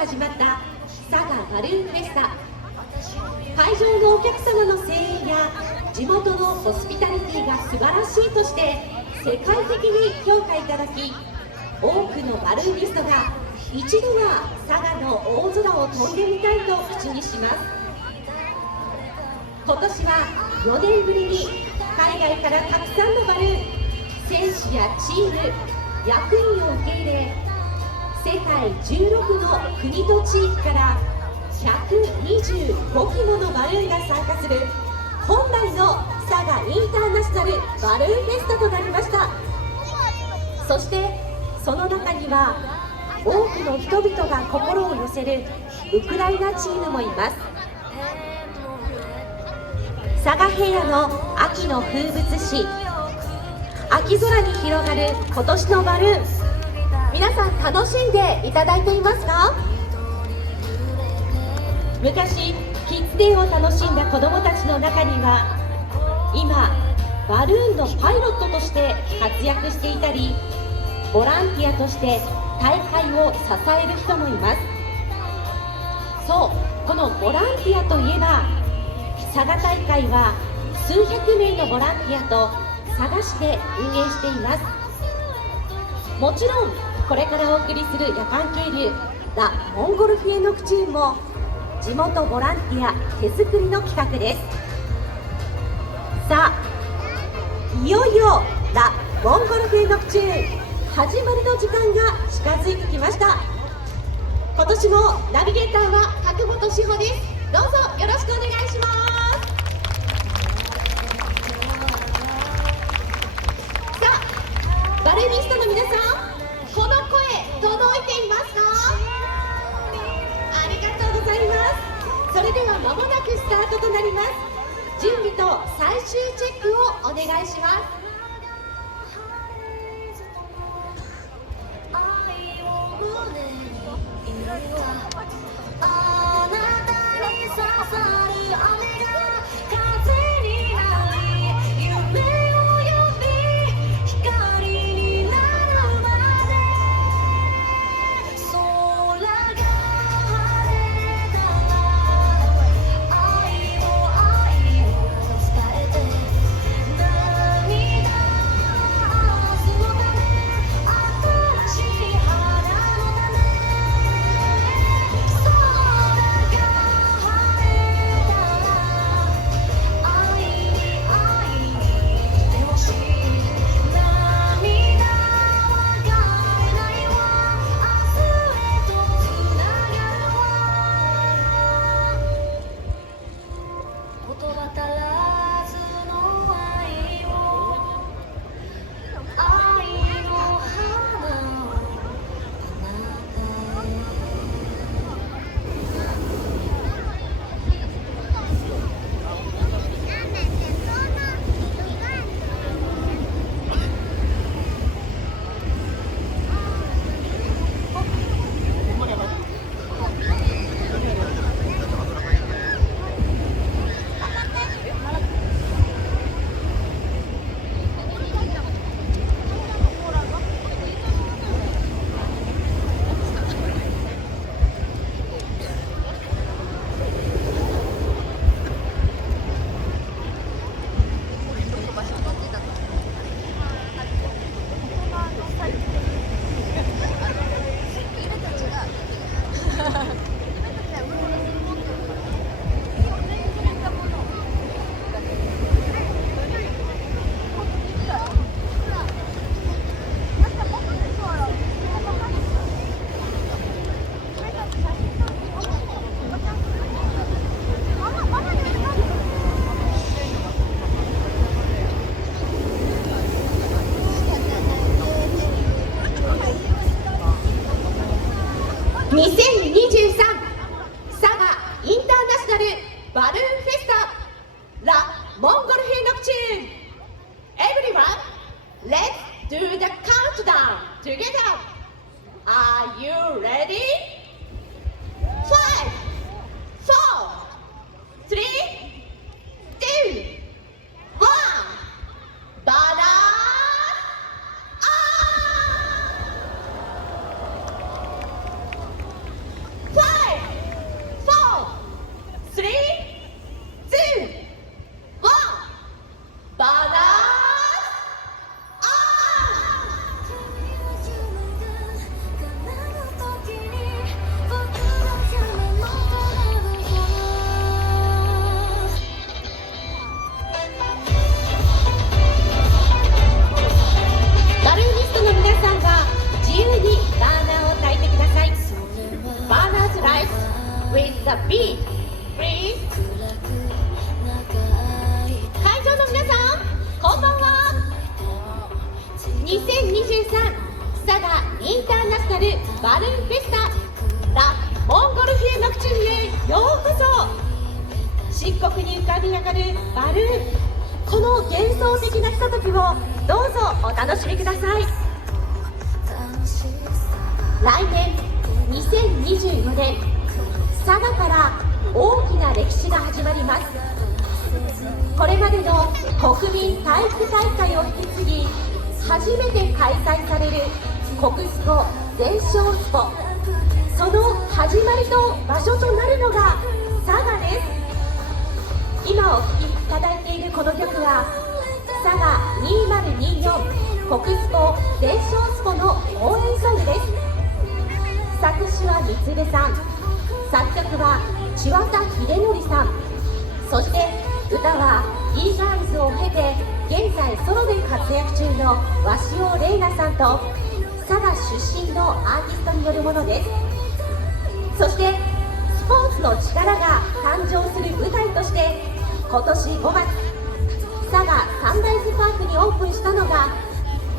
始まった佐賀バルーンフェスタ。会場のお客様の声援や地元のホスピタリティが素晴らしいとして世界的に評価いただき、多くのバルーニストが一度は佐賀の大空を飛んでみたいと口にします。今年は4年ぶりに海外からたくさんのバルーン、選手やチーム、役員を受け入れ、世界16の国と地域から125機ものバルーンが参加する本来の佐賀インターナショナルバルーンフェスタとなりました。そしてその中には多くの人々が心を寄せるウクライナチームもいます。佐賀平野の秋の風物詩、秋空に広がる今年のバルーン、皆さん楽しんでいただいていますか？昔キッズデーを楽しんだ子どもたちの中には、今バルーンのパイロットとして活躍していたり、ボランティアとして大会を支える人もいます。そう、このボランティアといえば、佐賀大会は数百名のボランティアと佐賀市で運営しています。もちろんこれからお送りする夜間渓流ラ・モンゴルフエノクチューンも地元ボランティア手作りの企画です。さあ、いよいよラ・モンゴルフエノクチューン始まりの時間が近づいてきました。今年もナビゲーターは角本志保です。どうぞよろしくお願いします。さあ、バルーニストの皆さん、この声届いていますか？ありがとうございます。それでは間もなくスタートとなります。準備と最終チェックをお願いします。あなたに刺さる雨が風になり、夢を呼び光になるまで、空が晴れたら愛を伝えて、涙は明日のため、新しい花のため、2023佐賀インターナショナルバルーンフェスタラ・モンゴルフエノクチューン Everyone, let's do the countdown together. Are you ready? 5, 4, 3, 2, 1. バラー the beat, please. 会場の皆さん、こんばんは。2023佐賀インターナショナルバルーンフェスタラ・モンゴルフィエ・ノクチュールへようこそ。漆黒に浮かび上がるバルーン、この幻想的なひとときをどうぞお楽しみください。来年2024年、佐賀から大きな歴史が始まります。これまでの国民体育大会を引き継ぎ、初めて開催される国スポ全勝スポ、その始まりと場所となるのが佐賀です。今お聴きいただいているこの曲は佐賀2024国スポ全勝スポの応援ソングです。作詞は三部さん、作曲は千綿秀則さん、そして歌は e ガールズを経て現在ソロで活躍中の鷲尾玲奈さんと佐賀出身のアーティストによるものです。そしてスポーツの力が誕生する舞台として今年5月、佐賀サンライズパークにオープンしたのが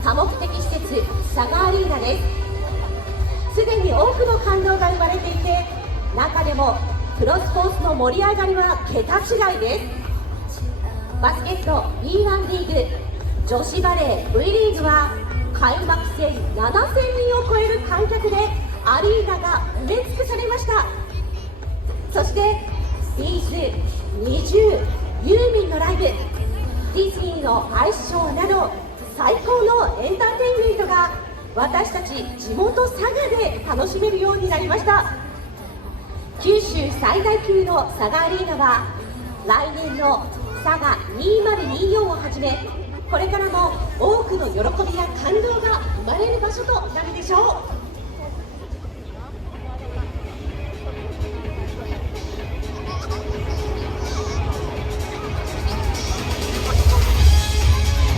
多目的施設佐賀アリーナです。すでに多くの感動が生まれていて、中でもプロスポーツの盛り上がりは桁違いです。バスケット B1 リーグ、女子バレー V リーグは開幕戦7000人を超える観客でアリーナが埋め尽くされました。そしてビーズ、NiziU、ユーミンのライブ、ディズニーのアイスショーなど最高のエンターテインメントが私たち地元佐賀で楽しめるようになりました。九州最大級の佐賀アリーナは来年の佐賀2024をはじめ、これからも多くの喜びや感動が生まれる場所となるでしょう。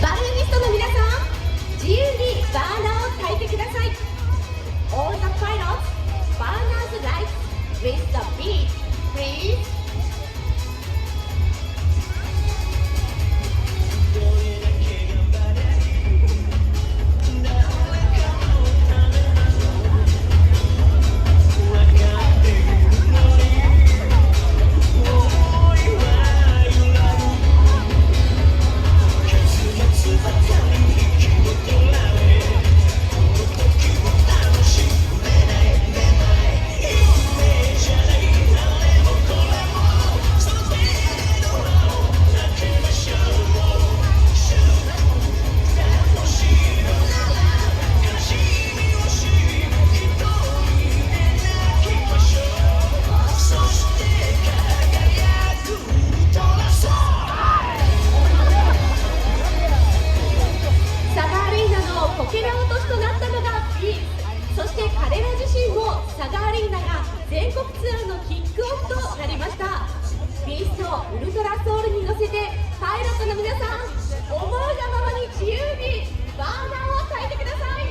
バルーニストの皆さん、自由にバーナーを焚いてください。 All the pilots, burn the lights with the beat, please. そして彼ら自身も佐賀アリーナが全国ツアーのキックオフとなりました。ビーストウルトラソウルに乗せてパイロットの皆さん、思うがままに自由にバーナーを焚いてください。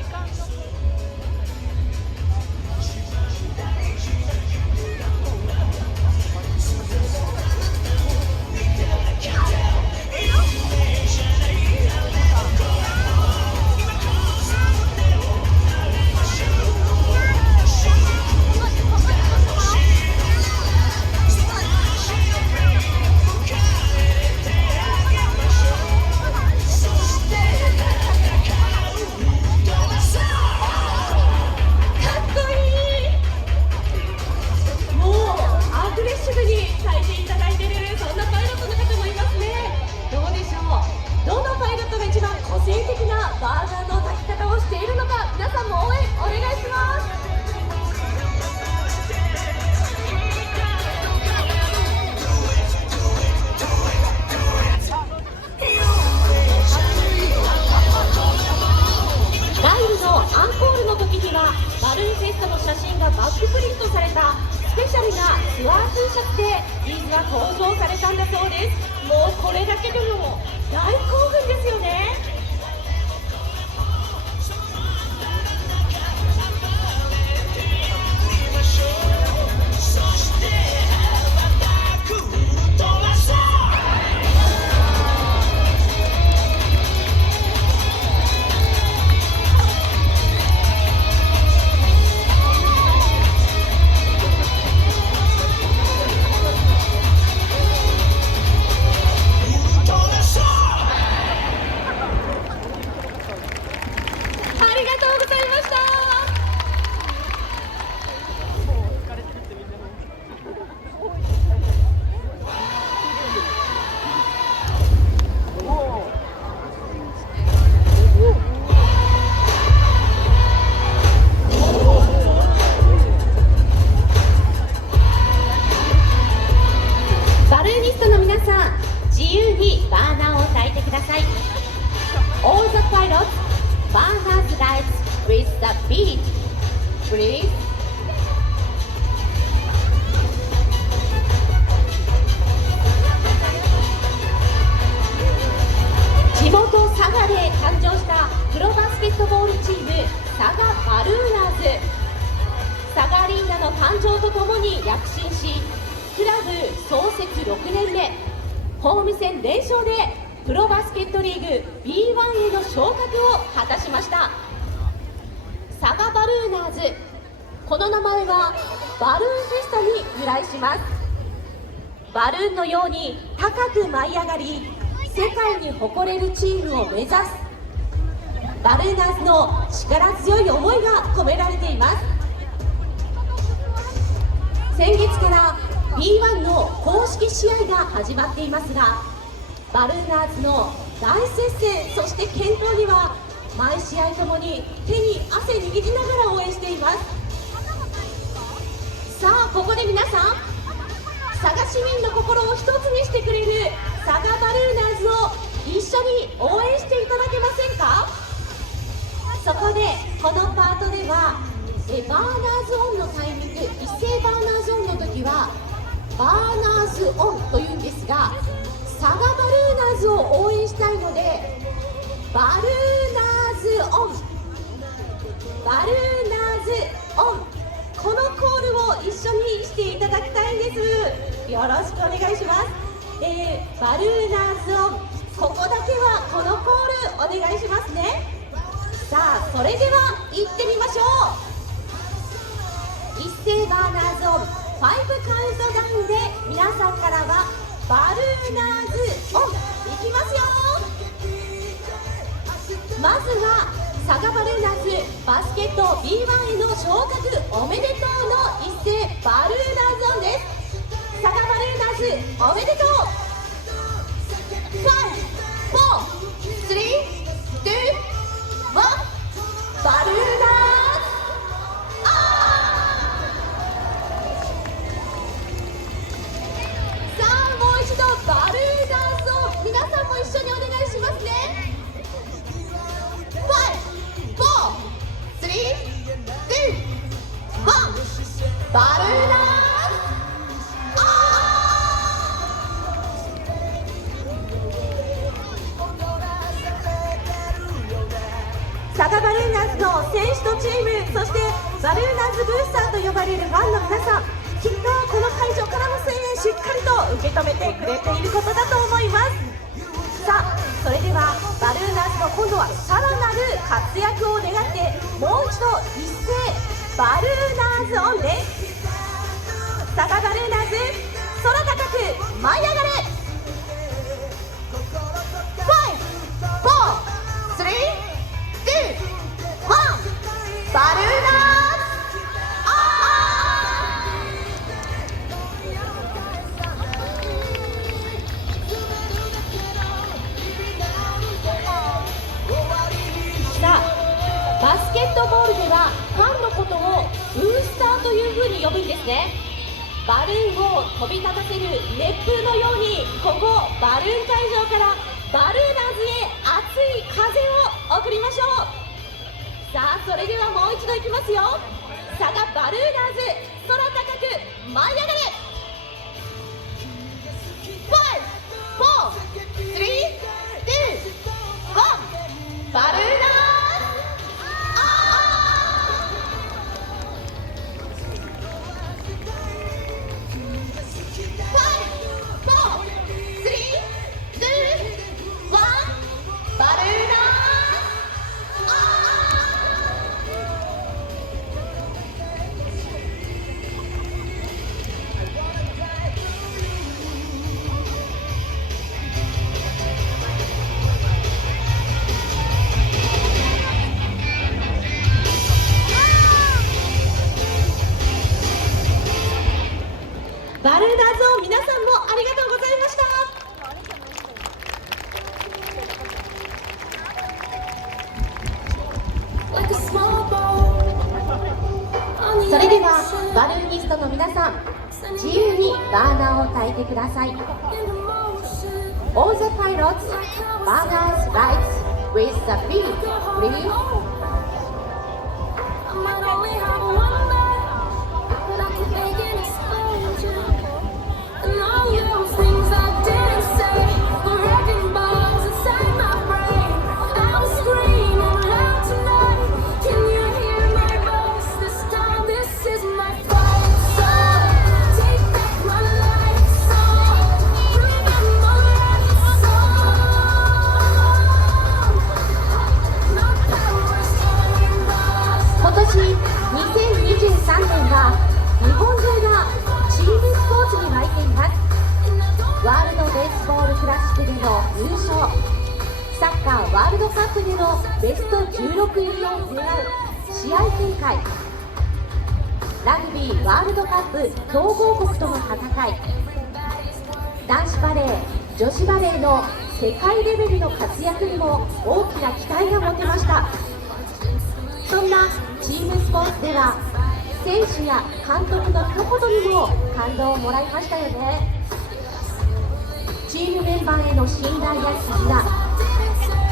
バルーンフェスタの写真がバックプリントされたスペシャルなツアー T シャツでビーズが登場されたんだそうです。もうこれだけでも大興奮ですよね。そしてとともに躍進し、クラブ創設6年目、ホーム戦連勝でプロバスケットリーグ B1 への昇格を果たしました。佐賀バルーナーズ、この名前はバルーンフェスタに由来します。バルーンのように高く舞い上がり、世界に誇れるチームを目指すバルーナーズの力強い思いが込められています。先月から B1 の公式試合が始まっていますが、バルーナーズの大接戦、そして健闘には毎試合ともに手に汗握りながら応援しています。さあ、ここで皆さん、佐賀市民の心を一つにしてくれる佐賀バルーナーズを一緒に応援していただけませんか。そこでこのパートではバーナーズオンのタイミング、一斉バーナーズオンの時はバーナーズオンというんですが、佐賀バルーナーズを応援したいのでバルーナーズオン、バルーナーズオン、このコールを一緒にしていただきたいんです。よろしくお願いします。バルーナーズオン、ここだけはこのコールお願いしますね。さあ、それでは行ってみましょう。一斉バーナーズオン、5カウントダウンで皆さんからはバルーナーズオン、いきますよ。まずは佐賀バルーナーズバスケット B1 への昇格おめでとうの一斉バルーナーズオンです。佐賀バルーナーズおめでとう。5、4、3、2、1、バルーナーズバルーナーズを皆さんも一緒にお願いしますね。5、4、3、2、1、バルーナーズ佐賀バルーナーズの選手とチーム、そしてバルーナーズブースターと呼ばれるファンの皆さん、きっとこの会場からの声援しっかりと受け止めてくれていることだと思います。さあ、それではバルーナーズの今度はさらなる活躍を願ってもう一度一斉バルーナーズオンです。佐賀バルーナーズ、空高く舞い上がれ。5、4、3、2、1、バルーナーズバスケットボールではファンのことをブースターというふうに呼ぶんですね。バルーンを飛び立たせる熱風のように、ここバルーン会場からバルーナーズへ熱い風を送りましょう。さあ、それではもう一度いきますよ。佐賀バルーナーズ、空高く舞い上がれ。5、4、3、2、1、バルーナーズバルーナーズを皆さんもありがとうございました。それではバルーニストの皆さん、自由にバーナーを焚いてください。 All the pilots, burners lights with the beat, please. So 優勝、サッカーワールドカップでのベスト16入りを狙う試合展開、ラグビーワールドカップ強豪国との戦い、男子バレー、女子バレーの世界レベルの活躍にも大きな期待が持てました。そんなチームスポーツでは選手や監督の一言にも感動をもらいましたよね。チームメンバーへの信頼や絆、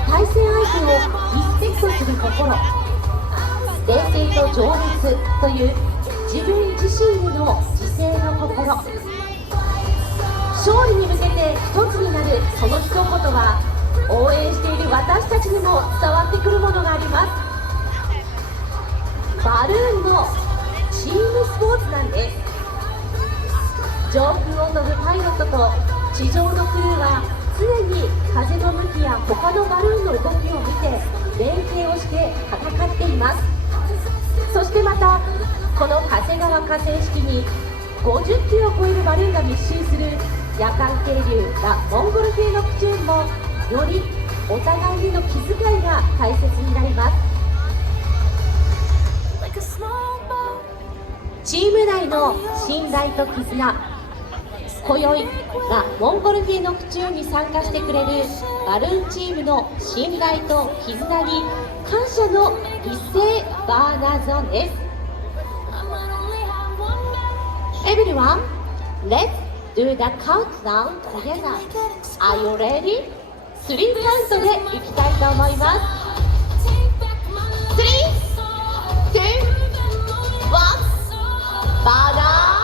対戦相手をリスペクトする心、冷静と情熱という自分自身への自制の心、勝利に向けて一つになるその一言は応援している私たちにも伝わってくるものがあります。バルーンのチームスポーツなんです。上空を飛ぶパイロットと地上のクルーは常に風の向きや他のバルーンの動きを見て連携をして戦っています。そしてまたこの長谷川河川敷に50機を超えるバルーンが密集する夜間渓流ラ・モンゴル系のプチューンもよりお互いへの気遣いが大切になります。チーム内の信頼と絆、今宵ラ・モンゴル系のプチューンに参加してくれるバルーンチームの信頼と絆に感謝の一斉バーナーゾーンです。Everyone, let's do the countdown together. Are you ready? 3カウントでいきたいと思います。3、2、1、バーナー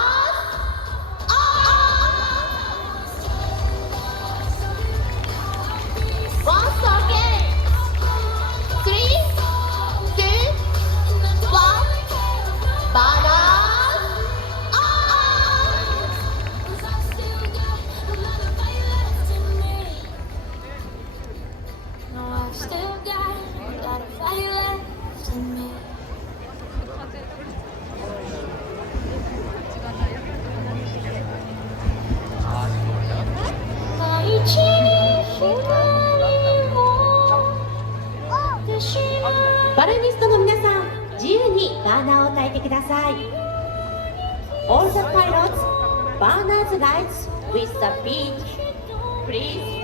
バルーニストの皆さん、自由にバーナーを焚いてください。All the pilots, burners lights with the beat, please.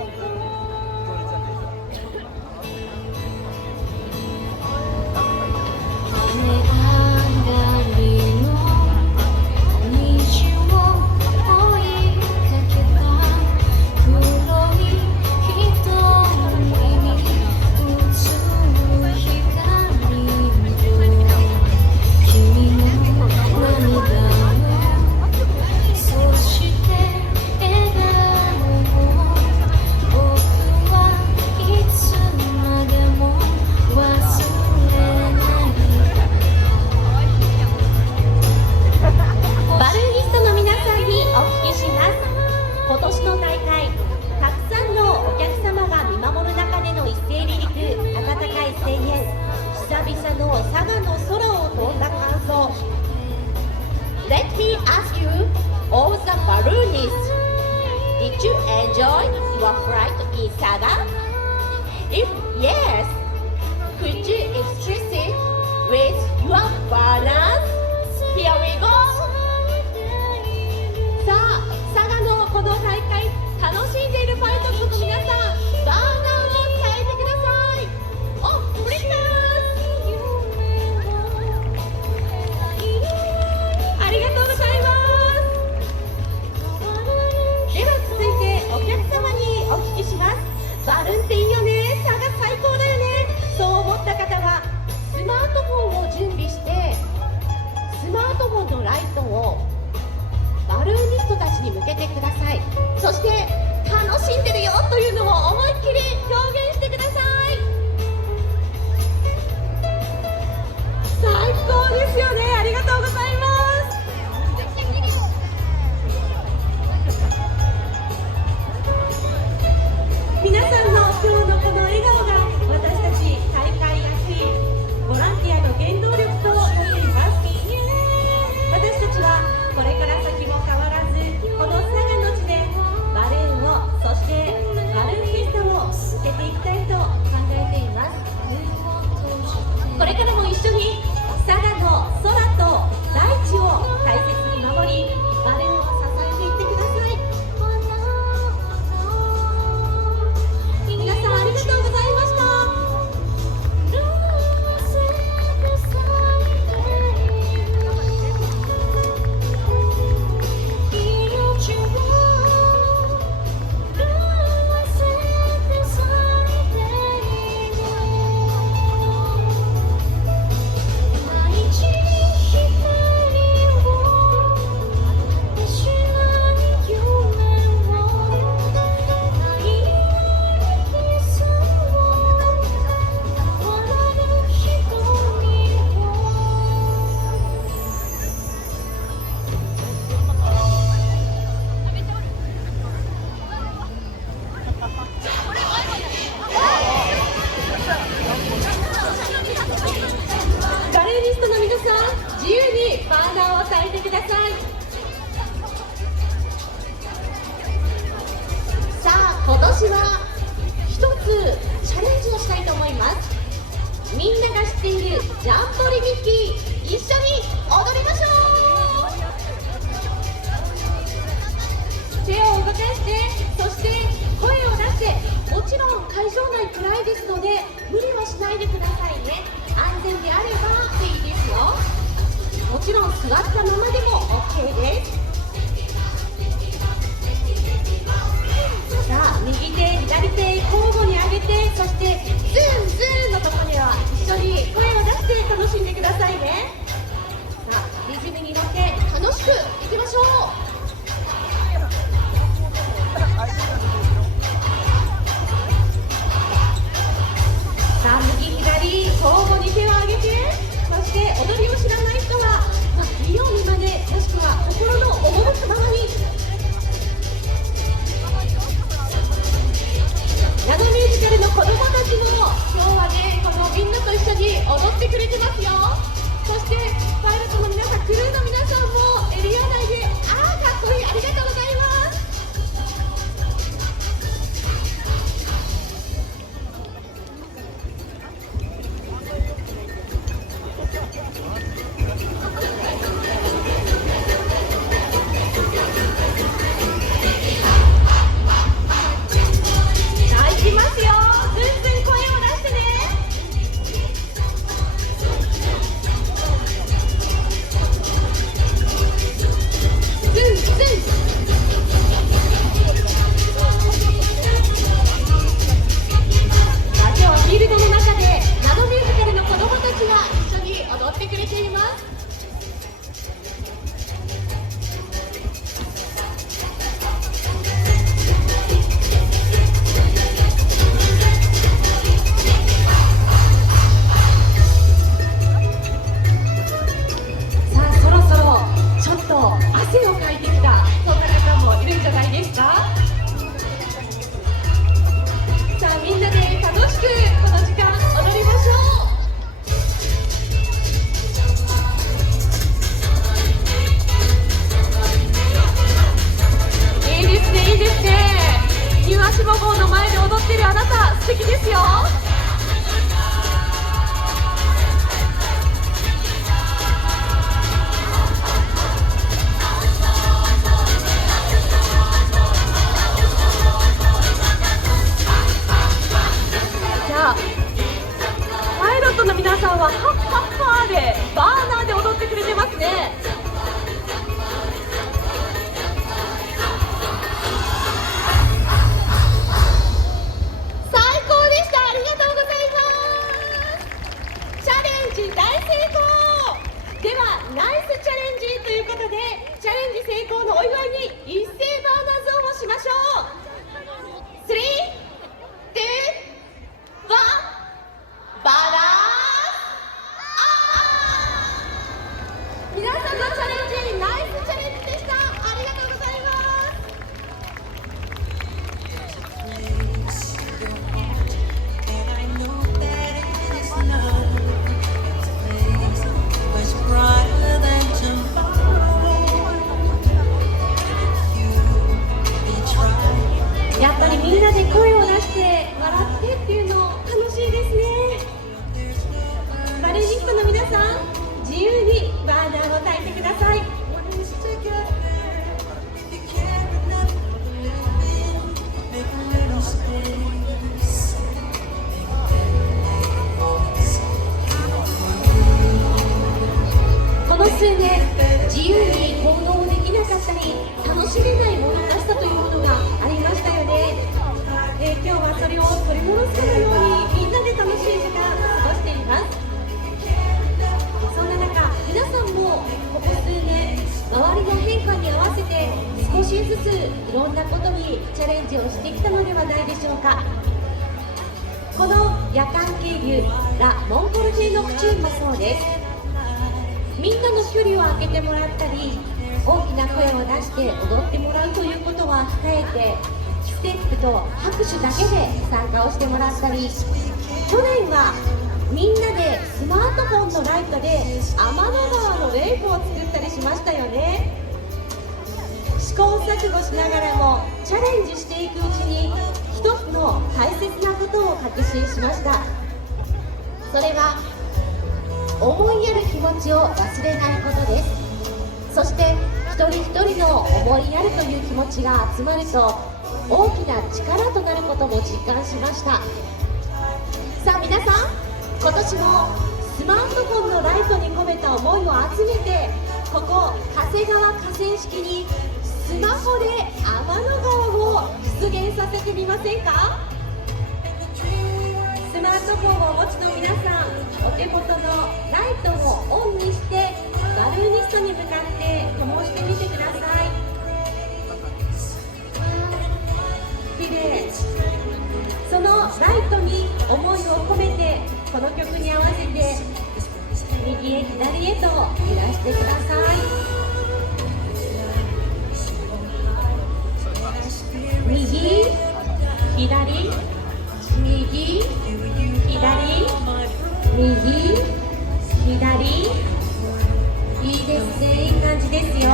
今年の大会、たくさんのお客様が見守る中での一斉離陸、温かい声援、久々の佐賀の空を飛んだ感想。Let me ask you, all the balloonists, did you enjoy your flight in Saga? If yes, could you express it with your banners? Here we go! さあ、佐賀のこの大会、楽しんでいるパイロットの皆さん、バーナーを変えてください。お、プリンターありがとうございます。では続いてお客様にお聞きします。バルーンっていいよね、佐賀最高だよね、そう思った方はスマートフォンを準備して、スマートフォンのライトをバルーニストたちに向けてください。そして楽しんでるよというのを思いっきり表現してください。最高ですよね、ありがとうございます。皆さんの今日のこの笑顔が私たち大会役員、ボランティアの原動力となっています。私たちはこれから先も変わらず、この佐賀の地でバルーンを、そしてバルーンフェスタを年は一つチャレンジをしたいと思います。みんなが知っているジャンボリミッキー、一緒に踊りましょう。手を動かして、そして声を出して、もちろん会場内暗いですので無理はしないでくださいね。安全であればいいですよ。もちろん座ったままでも OK です。さあ、右手左手交互に上げて、そしてズンズンのところには一緒に声を出して楽しんでくださいね。さあ、リズムに乗って楽しくいきましょう。さあ、右左交互に手を上げて、そして踊りを知らない人は、見よう見まね、もしくは心の赴くままに。ナノミュージカルの子どもたちも今日はね、このみんなと一緒に踊ってくれてますよ。そしてパイロットの皆さん、クルーの皆さんもエリア内でかっこいい、ありがとうございます。さあ、いきますよ。ずんずん声を出してね。ずんずん。さあ、今日はフィールドの中でナノミュージカルの子どもたちが一緒に踊ってくれています。さあ、そろそろちょっと汗をかいてきた、そんな方もいるんじゃないですか。さあ、みんなで楽しくこの時間踊りましょう。いいですね、いいですね。ニューアシモ号の前で踊ってるあなた、素敵ですよ。さあ、パイロットの皆さんはハッハッハーでバーナーで踊ってくれてますね。最高でした。ありがとうございます。チャレンジ大成功では、ナイスチャレンジということで、チャレンジ成功のお祝いに一斉バーナーゾーンをしましょう。3、2、1、バランス。皆さんのチャレンジ、ナイスチャレンジでした。ありがとうございます。やっぱりみんなで声を出して笑ってっていうの楽しいですね。バルーニストの皆さん、自由にバーナーを焚いてください。この数年、自由に行動できなかったり、楽しめないもどかしさというものがありましたよね。今日はそれを取り戻すかのようにみんなで楽しい時間を過ごしています。そんな中、皆さんもここ数年、周りの変化に合わせて少しずついろんなことにチャレンジをしてきたのではないでしょうか。この夜間渓流ラ・モンコルテのクチューンもそうです。みんなの距離を空けてもらったり、大きな声を出して踊ってもらうということは控えて、ステップと拍手だけで参加をしてもらったり、去年はみんなでスマートフォンのライトで天の川のレイクを作ったりしましたよね。試行錯誤しながらもチャレンジしていくうちに、一つの大切なことを確信しました。それは思いやる気持ちを忘れないことです。そして一人一人の思いやるという気持ちが集まると大きな力となることも実感しました。さあ皆さん、今年もスマートフォンのライトに込めた思いを集めて、ここ長谷川河川敷にスマホで天の川を出現させてみませんか？スマートフォンをお持ちの皆さん、お手元のライトをオンにしてバルーニストに向かって灯してみてください。綺麗。そのライトに思いを込めて、この曲に合わせて右へ左へと揺らしてください。右、左、右、左、右、左。いいですね、いい感じですよ。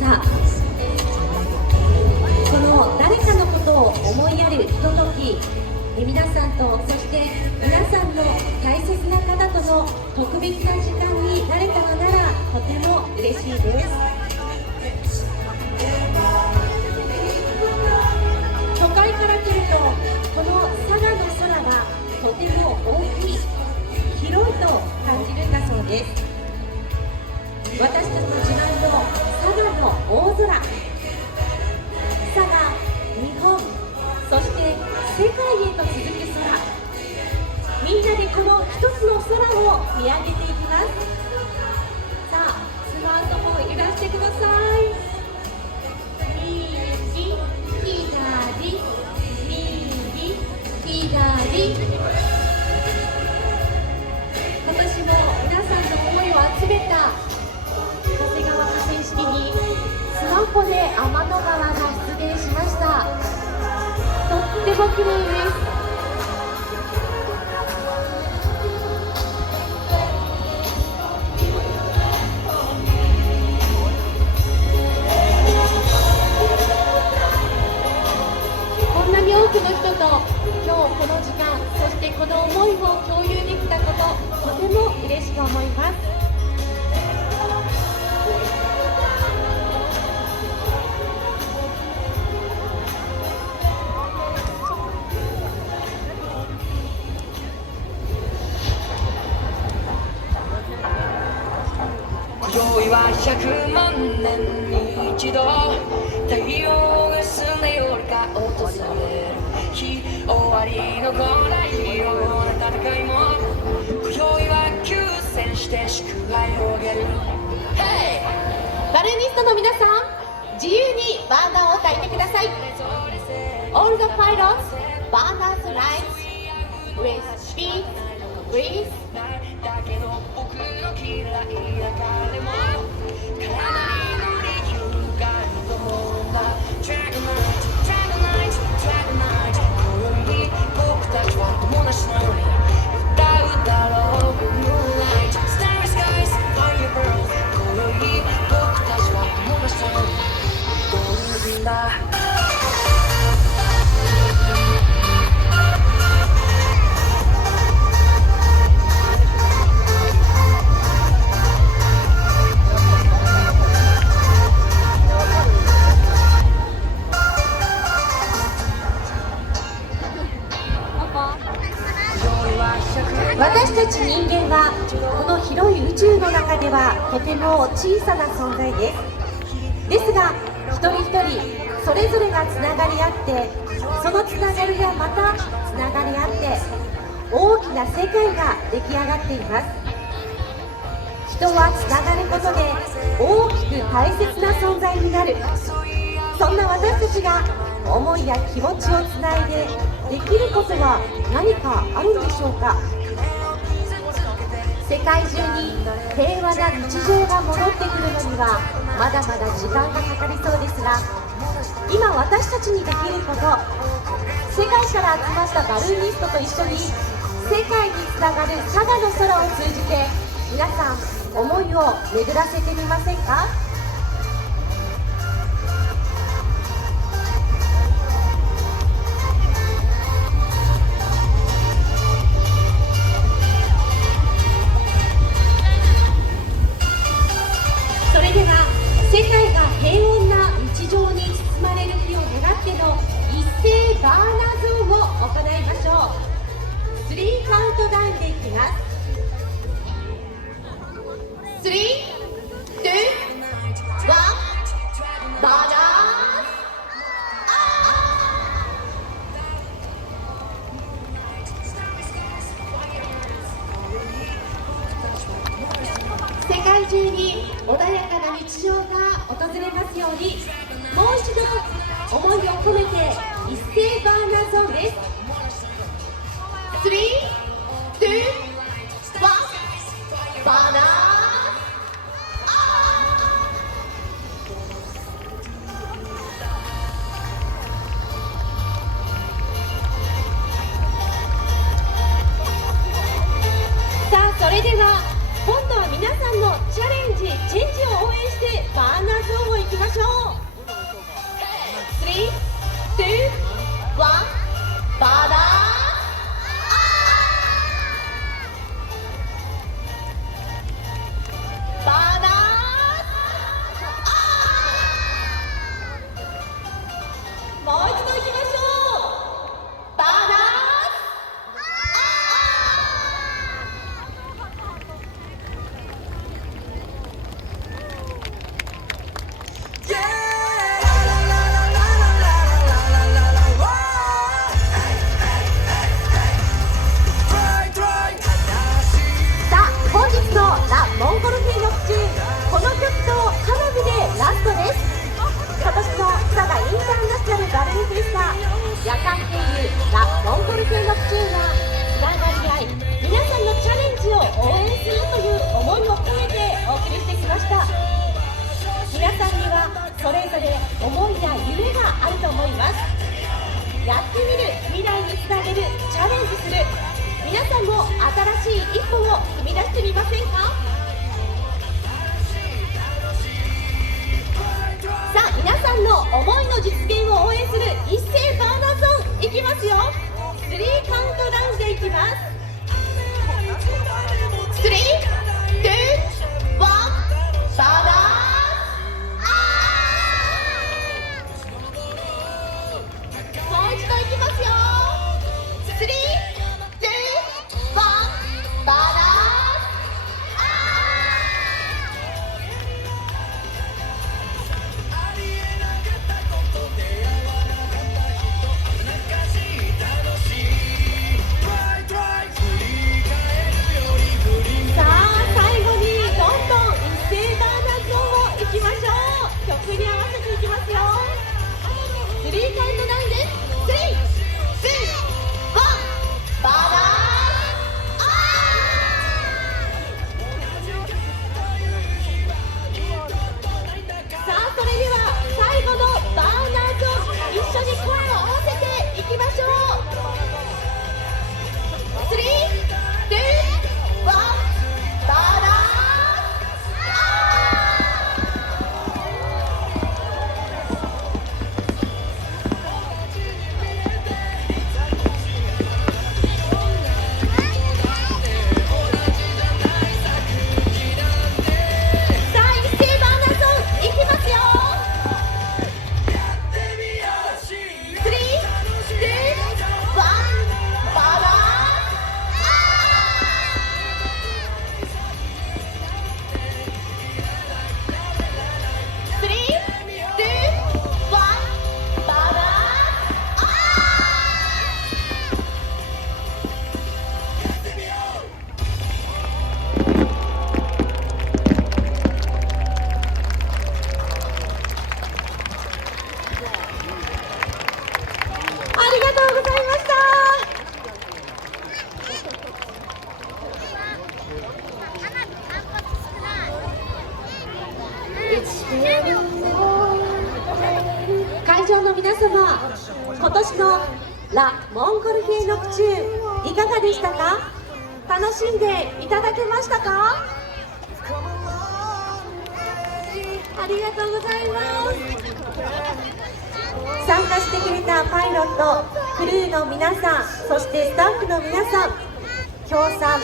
さあ、この誰かのことを思いやるひととき、皆さんと、そして皆さんの大切な方との特別な時間になれたのならとても嬉しいです。都会から来ると、この佐賀の空がとても大きい、広いと感じるんだそうです。私たちの自慢の佐賀の大空、佐賀、日本、そして世界へと続く空、みんなでこの一つの空を見上げていきます。さあ、スマートフォン揺らしてください。右、左、右、左。今年も皆さんの思いを集めた長谷川河川敷にスマホで天の川が出現しました。とっても綺麗です。こんなに多くの人と今日この時間、そしてこの思いを共有できたこと、とても嬉しく思います。今宵は100万年に一度太陽が澄んで夜が訪れる日、終わりの来ないような戦いも今宵は休戦して祝杯をあげる。バルーニストの皆さん、自由にバーナーを焚いてください。 All the pilots, burn out the lights with speed, breathe。だけど僕の嫌いな彼もかなりの理由があると思うんだ。 Dragonite, Dragonite, Dragonite、 今宵僕たちは友達のように歌うだろう。 Moonlight, Starry Skies, Firebird、 今宵僕たちは友達のように踊るんだ。私たち人間はこの広い宇宙の中ではとても小さな存在です。ですが一人一人それぞれがつながり合って、そのつながりがまたつながり合って大きな世界が出来上がっています。人はつながることで大きく大切な存在になる。そんな私たちが思いや気持ちをつないでできることは何かあるんでしょうか。世界中に平和な日常が戻ってくるのにはまだまだ時間がかかりそうですが、今私たちにできること、世界から集まったバルーニストと一緒に世界につながる佐賀の空を通じて皆さん思いを巡らせてみませんか？それでは世界が平穏な日常に包まれる日を願っての一斉バーナーゾーンを行いましょう。3カウントダウンでいきます。3、2、1、バーナー世界中に穏やかな日常が訪れますように、もう一度思いを込めて一斉バーナーゾーンです。3、2、1、バーナーさあ、それでは今度は皆さんのチャレンジ、チェンジを応援してバーナーゾーンを行きましょう。3、2、1、バーナーバーナーもう一度行きましょう。バーナーモンゴル兵の中、この曲と花火でラストです。今年の佐賀インターナショナルバルーンフェスタ夜間経由ラ・モンゴル系の中はつながり合い、皆さんのチャレンジを応援するという思いを込めてお送りしてきました。皆さんにはそれぞれ思いや夢があると思います。やってみる、未来につなげる、チャレンジする、皆さんも新しい一歩を踏み出してみませんか？さあ、皆さんの思いの実現を応援する一斉バーナーゾーンいきますよ。3カウントダウンでいきます。3、2、1、バーナーもう一度いきますよ。3、2、1、バーナーIt's getting more 様、今年のラ・モンゴルフィエ・ノクチューンいかがでしたか？楽しんでいただけましたか？ありがとうございます。参加してくれたパイロット、クルーの皆さん、そしてスタッフの皆さん、協賛、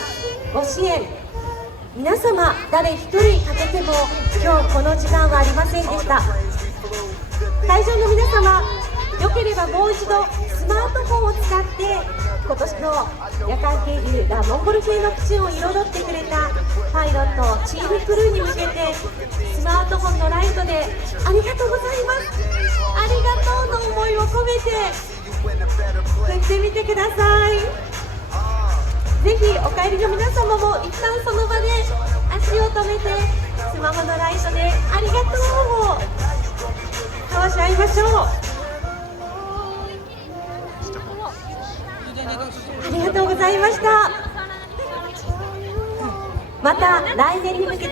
ご支援、皆様誰一人欠けても今日この時間はありませんでした。会場の皆様、よければもう一度スマートフォンを使って今年の夜間渓流ラ・モンゴルフィエ・ノクチューンを彩ってくれたパイロット、チームクルーに向けてスマートフォンのライトでありがとうございます、ありがとうの思いを込めて振ってみてください。ぜひお帰りの皆様も一旦その場で足を止めてスマホのライトでありがとうを交わし合いましょう。ありがとうございました。また来年に向けて